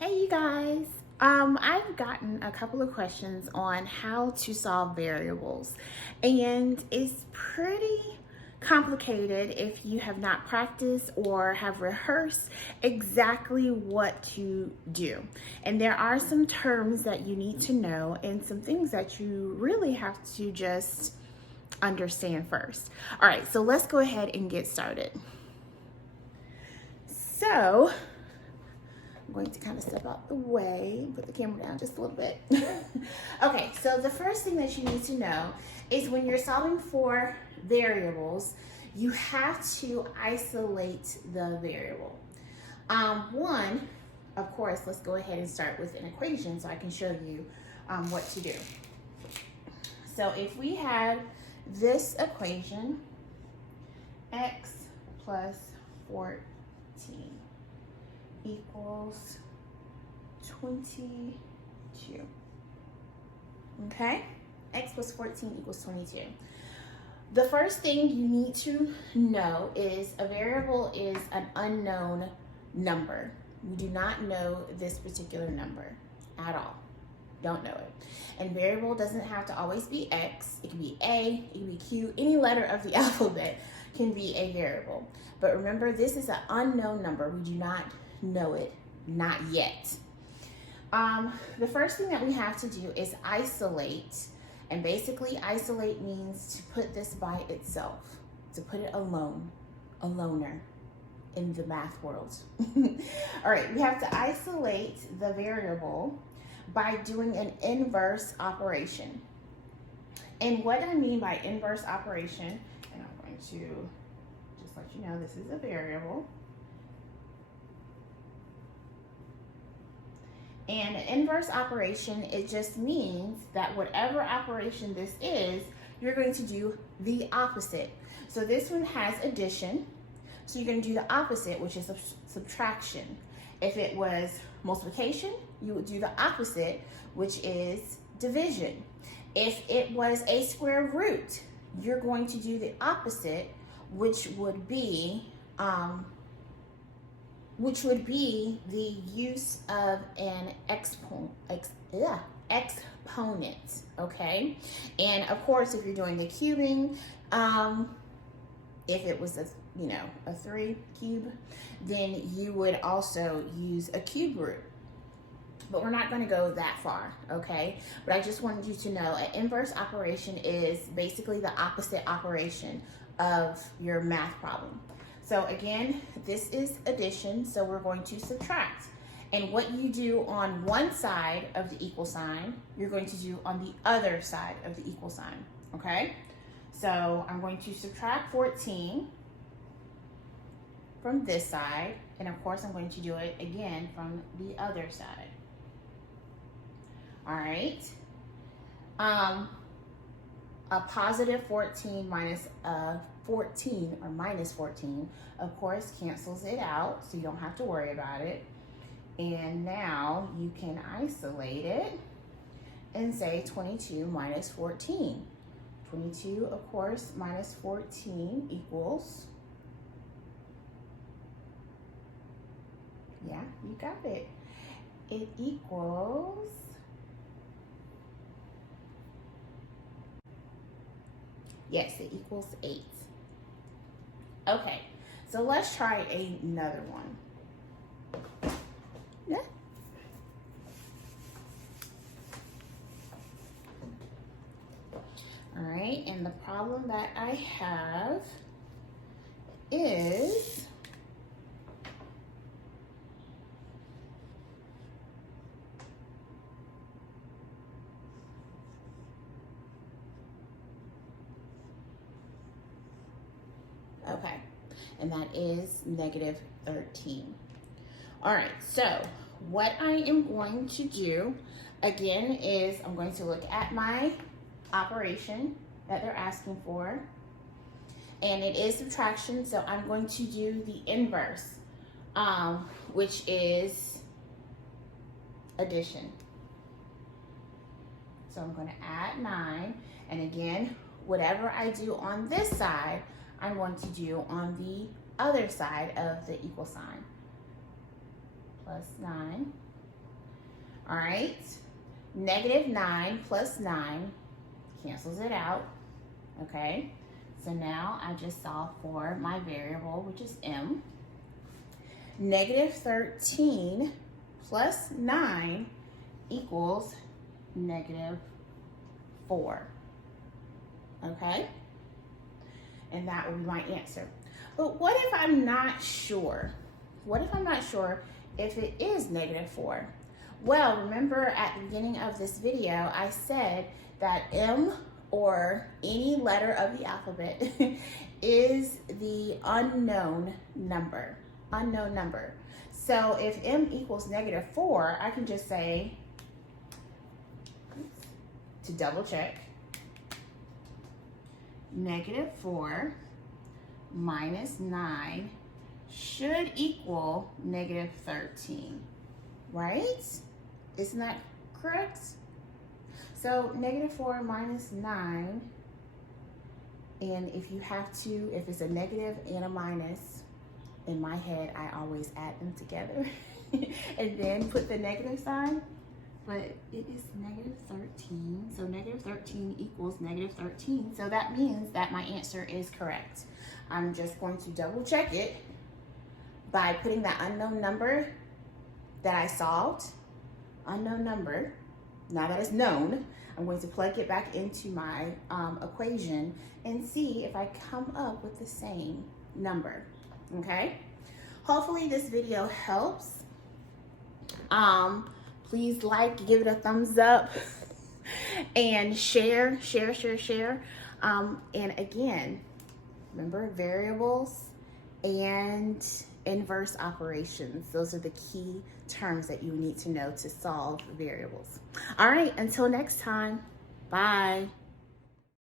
Hey you guys, I've gotten a couple of questions on how to solve variables, and it's pretty complicated if you have not practiced or have rehearsed exactly what to do. And there are some terms that you need to know and some things that you really have to just understand first. All right, so let's go ahead and get started. So I'm going to kind of step out the way, put the camera down just a little bit. Okay, so the first thing that you need to know is when you're solving for variables, you have to isolate the variable. One, of course, let's go ahead and start with an equation so I can show you what to do. So if we had this equation, x plus 14 equals 22. Okay? X plus 14 equals 22. The first thing you need to know is a variable is an unknown number. We do not know this particular number at all. Don't know it. And variable doesn't have to always be X. It can be A, it can be Q, any letter of the alphabet can be a variable. But remember, this is an unknown number. We do not know it, not yet. The first thing that we have to do is isolate, and basically isolate means to put this by itself, to put it alone, a loner in the math world. All right, we have to isolate the variable by doing an inverse operation. And what I mean by inverse operation, and I'm going to just let you know this is a variable. And an inverse operation, it just means that whatever operation this is, you're going to do the opposite. So this one has addition, so you're going to do the opposite, which is subtraction. If it was multiplication, you would do the opposite, which is division. If it was a square root, you're going to do the opposite, which would be the use of an exponent, okay? And of course, if you're doing the cubing, if it was a 3 cube, then you would also use a cube root. But we're not going to go that far, okay? But I just wanted you to know an inverse operation is basically the opposite operation of your math problem. So again, this is addition, so we're going to subtract. And what you do on one side of the equal sign, you're going to do on the other side of the equal sign, okay? So I'm going to subtract 14 from this side, and of course I'm going to do it again from the other side. All right. A positive 14 minus a 14 or minus 14, of course, cancels it out, so you don't have to worry about it. And now you can isolate it and say 22 minus 14. 22, of course, minus 14 equals, yeah, you got it. It equals, yes, it equals 8. Okay, so let's try another one. Yeah. All right, and the problem that I have is okay, and that is negative 13. All right, so what I am going to do again is I'm going to look at my operation that they're asking for, and it is subtraction, so I'm going to do the inverse, which is addition. So I'm going to add 9, and again, whatever I do on this side, I'm going to do on the other side of the equal sign. Plus 9 All right, negative 9 plus 9 cancels it out, okay? So now I just solve for my variable, which is m. Negative 13 plus 9 equals negative 4, okay? And that will be my answer. But what if I'm not sure? What if I'm not sure if it is negative 4? Well, remember at the beginning of this video, I said that M, or any letter of the alphabet, is the unknown number. Unknown number. So if M equals negative 4, I can just say, to double check, negative 4 minus 9 should equal negative 13, right? Isn't that correct? So negative 4 minus 9, and if you have to, if it's a negative and a minus, in my head, I always add them together and then put the negative sign, but it is negative 13. So negative 13 equals negative 13. So that means that my answer is correct. I'm just going to double check it by putting that unknown number that I solved, unknown number, now that it's known, I'm going to plug it back into my equation and see if I come up with the same number, okay? Hopefully this video helps. Please like, give it a thumbs up, and share. And again, remember variables and inverse operations. Those are the key terms that you need to know to solve variables. All right, until next time, bye.